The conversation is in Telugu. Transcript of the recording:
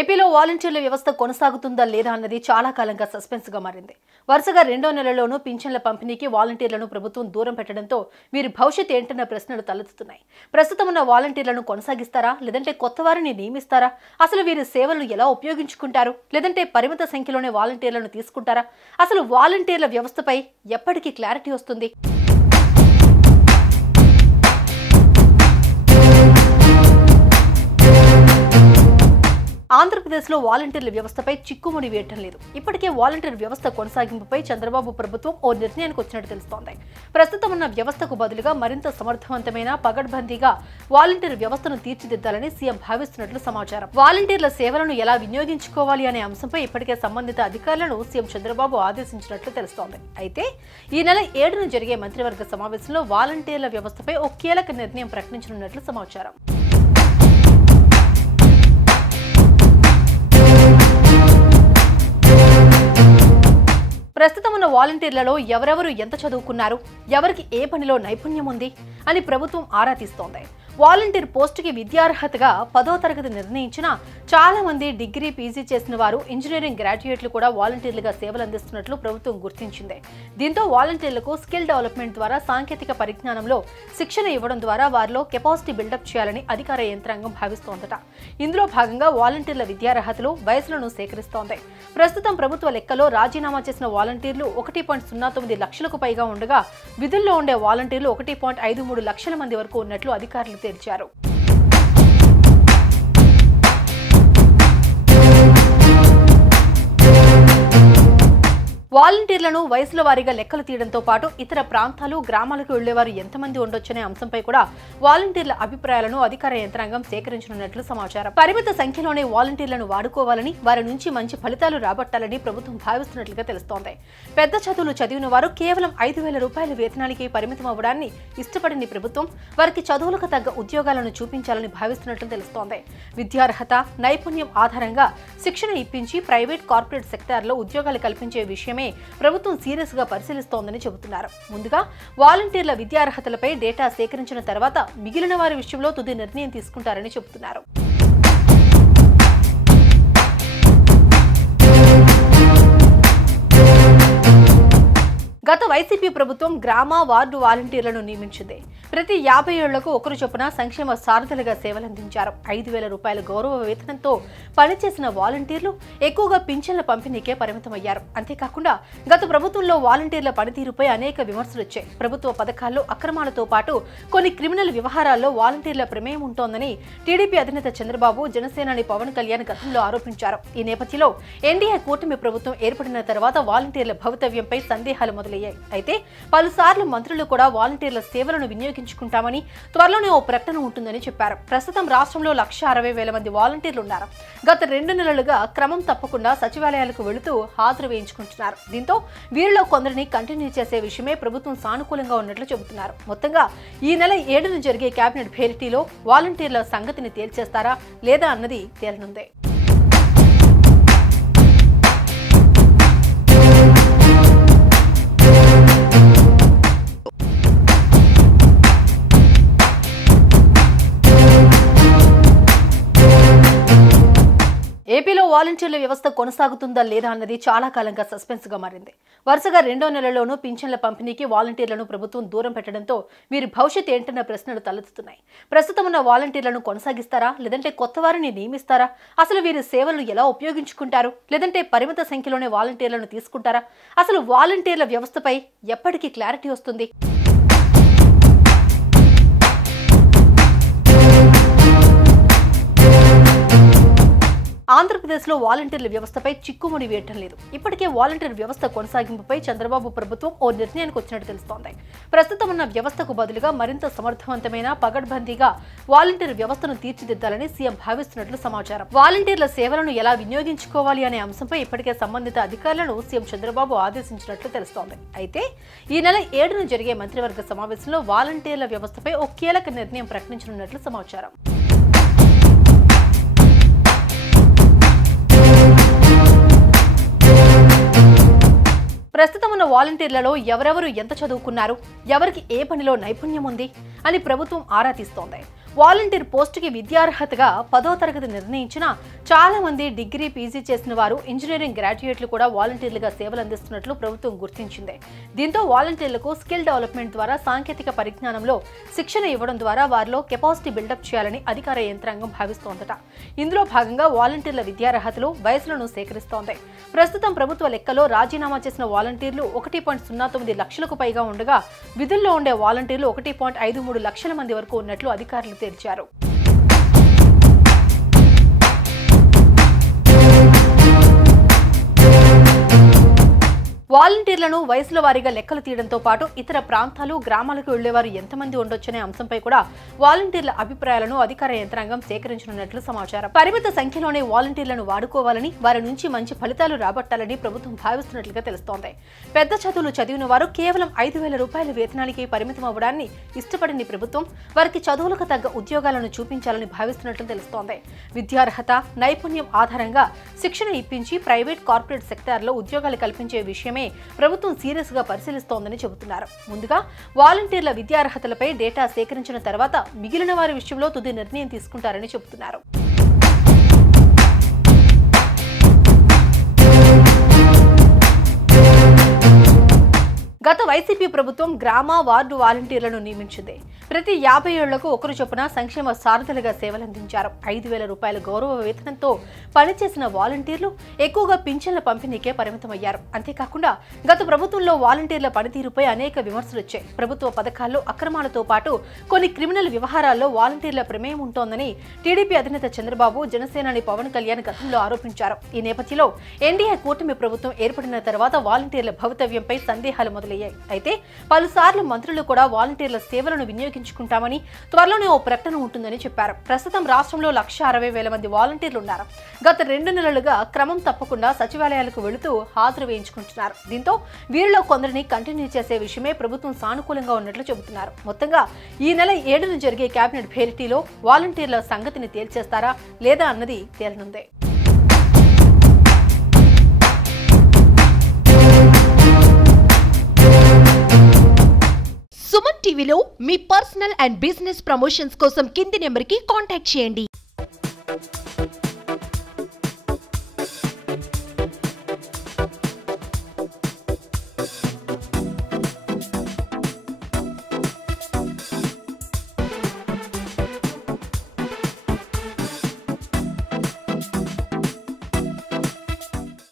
ఏపీలో వాలంటీర్ల వ్యవస్థ కొనసాగుతుందా లేదా అన్నది చాలా కాలంగా సస్పెన్స్ గా మారింది. వరుసగా రెండో నెలలోనూ పింఛన్ల పంపిణీకి వాలంటీర్లను ప్రభుత్వం దూరం పెట్టడంతో వీరి భవిష్యత్ ఏంటన్న ప్రశ్నలు తలెత్తుతున్నాయి. ప్రస్తుతం ఉన్న వాలంటీర్లను కొనసాగిస్తారా, లేదంటే కొత్త వారిని నియమిస్తారా? అసలు వీరి సేవలను ఎలా ఉపయోగించుకుంటారు? లేదంటే పరిమిత సంఖ్యలోనే వాలంటీర్లను తీసుకుంటారా? అసలు వాలంటీర్ల వ్యవస్థపై ఎప్పటికీ క్లారిటీ వస్తుంది? ఆంధ్రప్రదేశ్లో వాలంటీర్ల వ్యవస్థపై చిక్కుముడి వేయటం లేదు. ఇప్పటికే వాలంటీర్ వ్యవస్థ కొనసాగింపుపై చంద్రబాబు ప్రభుత్వం ఓ నిర్ణయానికి వచ్చినట్టు తెలుస్తోంది. ప్రస్తుతం ఉన్న వ్యవస్థకు బదులుగా మరింత సమర్థవంతమైన పగడ్బందీగా వాలంటీర్ వ్యవస్థను తీర్చిదిద్దాలని సీఎం భావిస్తున్నట్లు సమాచారం. వాలంటీర్ల సేవలను ఎలా వినియోగించుకోవాలి అనే అంశంపై ఇప్పటికే సంబంధిత అధికారులను సీఎం చంద్రబాబు ఆదేశించినట్లు తెలుస్తోంది. అయితే ఈ నెల 7న జరిగే మంత్రివర్గ సమావేశంలో వాలంటీర్ల వ్యవస్థపై ఓ కీలక నిర్ణయం ప్రకటించనున్నట్లు సమాచారం. ప్రస్తుతం ఉన్న వాలంటీర్లలో ఎవరెవరు ఎంత చదువుకున్నారు, ఎవరికి ఏ పనిలో నైపుణ్యం ఉంది అని ప్రభుత్వం ఆరా తీస్తోంది. వాలంటీర్ పోస్టుకి విద్యార్హతగా 10వ తరగతి నిర్ణయించిన చాలా మంది డిగ్రీ, పీజీ చేసిన వారు, ఇంజనీరింగ్ గ్రాడ్యుయేట్లు కూడా వాలంటీర్లుగా సేవలు అందిస్తున్నట్లు ప్రభుత్వం గుర్తించింది. దీంతో వాలంటీర్లకు స్కిల్ డెవలప్మెంట్ ద్వారా సాంకేతిక పరిజ్ఞానంలో శిక్షణ ఇవ్వడం ద్వారా వారిలో కెపాసిటీ బిల్డప్ చేయాలని అధికార యంత్రాంగం భావిస్తోందట. ఇందులో భాగంగా వాలంటీర్ల విద్యార్హతలు, వయసులను సేకరిస్తోంది. ప్రస్తుతం ప్రభుత్వ లెక్కలో రాజీనామా చేసిన వాలంటీర్లు 1.09 లక్షలకు పైగా ఉండగా విధుల్లో ఉండే వాలంటీర్లు 1.53 లక్షల మంది వరకు ఉన్నట్లు అధికారులు తెలిపారు. వాలంటీర్లను వయసుల వారీగా లెక్కలు తీయడంతో పాటు ఇతర ప్రాంతాలు, గ్రామాలకు వెళ్లేవారు ఎంతమంది ఉండొచ్చనే అంశంపై కూడా వాలంటీర్ల అభిప్రాయాలను అధికార యంత్రాంగం సేకరించనున్నట్లు సమాచారం. పరిమిత సంఖ్యలోనే వాలంటీర్లను వాడుకోవాలని, వారి నుంచి మంచి ఫలితాలు రాబట్టాలని ప్రభుత్వం భావిస్తున్నట్లుగా తెలుస్తోంది. పెద్ద చదువులు చదివిన వారు కేవలం 5,000 రూపాయల వేతనానికి పరిమితం అవ్వడాన్ని ఇష్టపడిన ప్రభుత్వం వారికి చదువులకు తగ్గ ఉద్యోగాలను చూపించాలని భావిస్తున్నట్లు తెలుస్తోంది. విద్యార్హత, నైపుణ్యం ఆధారంగా శిక్షణ ఇప్పించి ప్రైవేట్, కార్పొరేట్ సెక్టార్లో ఉద్యోగాలు కల్పించే విషయమే ప్రభుత్వం సీరియస్ గా పరిశీలిస్తోందని చెబుతున్నారు. ముందుగా వాలంటీర్ల విద్యార్హతలపై డేటా సేకరించిన తర్వాత మిగిలిన వారి విషయంలో తుది నిర్ణయం తీసుకుంటారని చెబుతున్నారు. గత వైసీపీ ప్రభుత్వం గ్రామ, వార్డు వాలంటీర్లను నియమించింది. ప్రతి 50 ఏళ్లకు ఒకరు చొప్పున సంక్షేమ సారథులుగా సేవలందించారు. 5,000 రూపాయల గౌరవ వేతనంతో పనిచేసిన వాలంటీర్లు ఎక్కువగా పింఛన్ల పంపిణీకే పరిమితమయ్యారు. అంతేకాకుండా గత ప్రభుత్వంలో వాలంటీర్ల పనితీరుపై అనేక విమర్శలు వచ్చాయి. ప్రభుత్వ పథకాల్లో అక్రమాలతో పాటు కొన్ని క్రిమినల్ వ్యవహారాల్లో వాలంటీర్ల ప్రమేయం ఉంటోందని టీడీపీ అధినేత చంద్రబాబు, జనసేనాని పవన్ కళ్యాణ్ గతంలో ఆరోపించారు. ఈ నేపథ్యంలో ఎన్డీఏ కూటమి ప్రభుత్వం ఏర్పడిన తర్వాత వాలంటీర్ల భవితవ్యంపై సందేహాలు మొదలయ్యాయి. అయితే పలుసార్లు మంత్రులు కూడా వాలంటీర్ల సేవలను వినియోగించుకుంటామని, త్వరలోనే ఓ ప్రకటన ఉంటుందని చెప్పారు. ప్రస్తుతం రాష్ట్రంలో 1,60,000 మంది వాలంటీర్లు ఉన్నారు. గత 2 నెలలుగా క్రమం తప్పకుండా సచివాలయాలకు వెళుతూ హాజరు వేయించుకుంటున్నారు. దీంతో వీరిలో కొందరిని కంటిన్యూ చేసే విషయమే ప్రభుత్వం సానుకూలంగా ఉన్నట్లు చెబుతున్నారు. మొత్తంగా ఈ నెల 7న జరిగే కేబినెట్ భేటీలో వాలంటీర్ల సంగతిని తేల్చేస్తారా లేదా అన్నది తేలనుంది. ఏపీలో వాలంటీర్ల వ్యవస్థ కొనసాగుతుందా లేదా అన్నది చాలా కాలంగా సస్పెన్స్ గా మారింది. వరుసగా రెండో నెలలోనూ పింఛన్ల పంపిణీకి వాలంటీర్లను ప్రభుత్వం దూరం పెట్టడంతో వీరి భవిష్యత్ ఏంటన్న ప్రశ్నలు తలెత్తుతున్నాయి. ప్రస్తుతం ఉన్న వాలంటీర్లను కొనసాగిస్తారా, లేదంటే కొత్త వారిని నియమిస్తారా? అసలు వీరి సేవలను ఎలా ఉపయోగించుకుంటారు? లేదంటే పరిమిత సంఖ్యలోనే వాలంటీర్లను తీసుకుంటారా? అసలు వాలంటీర్ల వ్యవస్థపై ఎప్పటికీ క్లారిటీ వస్తుంది? ఆంధ్రప్రదేశ్లో వాలంటీర్ల వ్యవస్థపై చిక్కుముడి వేయటం లేదు. ఇప్పటికే వాలంటీర్ వ్యవస్థ కొనసాగింపుపై చంద్రబాబు ప్రభుత్వం ఓ నిర్ణయానికి వచ్చినట్టు తెలుస్తోంది. ప్రస్తుతం ఉన్న వ్యవస్థకు బదులుగా మరింత సమర్థవంతమైన పగడ్బందీగా వాలంటీర్ వ్యవస్థను తీర్చిదిద్దాలని సీఎం భావిస్తున్నట్లు సమాచారం. వాలంటీర్ల సేవలను ఎలా వినియోగించుకోవాలి అనే అంశంపై ఇప్పటికే సంబంధిత అధికారులను సీఎం చంద్రబాబు ఆదేశించినట్లు తెలుస్తోంది. అయితే ఈ నెల 7న జరిగే మంత్రివర్గ సమావేశంలో వాలంటీర్ల వ్యవస్థపై ఓ కీలక నిర్ణయం ప్రకటించనున్నట్లు సమాచారం. ప్రస్తుతం ఉన్న వాలంటీర్లలో ఎవరెవరు ఎంత చదువుకున్నారు, ఎవరికి ఏ పనిలో నైపుణ్యం ఉంది అని ప్రభుత్వం ఆరా తీస్తోంది. వాలంటీర్ పోస్టుకి విద్యార్హతగా 10వ తరగతి నిర్ణయించిన చాలా మంది డిగ్రీ, పీజీ చేసిన వారు, ఇంజనీరింగ్ గ్రాడ్యుయేట్లు కూడా వాలంటీర్లుగా సేవలు అందిస్తున్నట్లు ప్రభుత్వం గుర్తించింది. దీంతో వాలంటీర్లకు స్కిల్ డెవలప్మెంట్ ద్వారా సాంకేతిక పరిజ్ఞానంలో శిక్షణ ఇవ్వడం ద్వారా వారిలో కెపాసిటీ బిల్డప్ చేయాలని అధికార యంత్రాంగం భావిస్తోందట. ఇందులో భాగంగా వాలంటీర్ల విద్యార్హతలు, వయసులను సేకరిస్తోంది. ప్రస్తుతం ప్రభుత్వ లెక్కలో రాజీనామా చేసిన వాలంటీర్లు 1.09 లక్షలకు పైగా ఉండగా విధుల్లో ఉండే వాలంటీర్లు 1.53 లక్షల మంది వరకు ఉన్నట్లు అధికారులు తెలిపారు. వాలంటీర్లను వయసుల వారీగా లెక్కలు తీయడంతో పాటు ఇతర ప్రాంతాలు, గ్రామాలకు వెళ్లేవారు ఎంతమంది ఉండొచ్చనే అంశంపై కూడా వాలంటీర్ల అభిప్రాయాలను అధికార యంత్రాంగం సేకరించనున్నట్లు సమాచారం. పరిమిత సంఖ్యలోనే వాలంటీర్లను వాడుకోవాలని, వారి నుంచి మంచి ఫలితాలు రాబట్టాలని ప్రభుత్వం భావిస్తున్నట్లుగా తెలుస్తోంది. పెద్ద చదువులు చదివిన వారు కేవలం 5,000 రూపాయల వేతనానికి పరిమితం అవ్వడాన్ని ఇష్టపడిన ప్రభుత్వం వారికి చదువులకు తగ్గ ఉద్యోగాలను చూపించాలని భావిస్తున్నట్లు తెలుస్తోంది. విద్యార్హత, నైపుణ్యం ఆధారంగా శిక్షణ ఇప్పించి ప్రైవేట్, కార్పొరేట్ సెక్టార్లో ఉద్యోగాలు కల్పించే విషయమే ప్రభుత్వం సీరియస్ గా పరిశీలిస్తోందని చెబుతున్నారు. ముందుగా వాలంటీర్ల విద్యార్హతలపై డేటా సేకరించిన తర్వాత మిగిలిన వారి విషయంలో తుది నిర్ణయం తీసుకుంటారని చెబుతున్నారు. గత వైసీపీ ప్రభుత్వం గ్రామ, వార్డు వాలంటీర్లను నియమించింది. ప్రతి 50 ఏళ్లకు ఒకరు చొప్పున సంక్షేమ సారథులుగా సేవలందించారు. 5,000 రూపాయల గౌరవ వేతనంతో పనిచేసిన వాలంటీర్లు ఎక్కువగా పింఛన్ల పంపిణీకే పరిమితమయ్యారు. అంతేకాకుండా గత ప్రభుత్వంలో వాలంటీర్ల పనితీరుపై అనేక విమర్శలు వచ్చాయి. ప్రభుత్వ పథకాల్లో అక్రమాలతో పాటు కొన్ని క్రిమినల్ వ్యవహారాల్లో వాలంటీర్ల ప్రమేయం ఉంటోందని టీడీపీ అధినేత చంద్రబాబు, జనసేనాని పవన్ కళ్యాణ్ గతంలో ఆరోపించారు. ఈ నేపథ్యంలో ఎన్డీఏ కూటమి ప్రభుత్వం ఏర్పడిన తర్వాత వాలంటీర్ల భవితవ్యంపై సందేహాలు మొదలయ్యాయి. అయితే పలుసార్లు మంత్రులు కూడా వాలంటీర్ల సేవలను వినియోగించుకుంటామని, త్వరలోనే ఓ ప్రకటన ఉంటుందని చెప్పారు. ప్రస్తుతం రాష్ట్రంలో 1,60,000 మంది వాలంటీర్లు ఉన్నారు. గత 2 నెలలుగా క్రమం తప్పకుండా సచివాలయాలకు వెళుతూ హాజరు వేయించుకుంటున్నారు. దీంతో వీరిలో కొందరిని కంటిన్యూ చేసే విషయమే ప్రభుత్వం సానుకూలంగా ఉన్నట్లు చెబుతున్నారు. మొత్తంగా ఈ నెల 7న జరిగే కేబినెట్ భేటీలో వాలంటీర్ల సంగతిని తేల్చేస్తారా లేదా అన్నది తేలనుంది. సుమన్ టీవీలో మీ పర్సనల్ అండ్ బిజినెస్ ప్రమోషన్స్ కోసం కింది నెంబర్కి కాంటాక్ట్ చేయండి.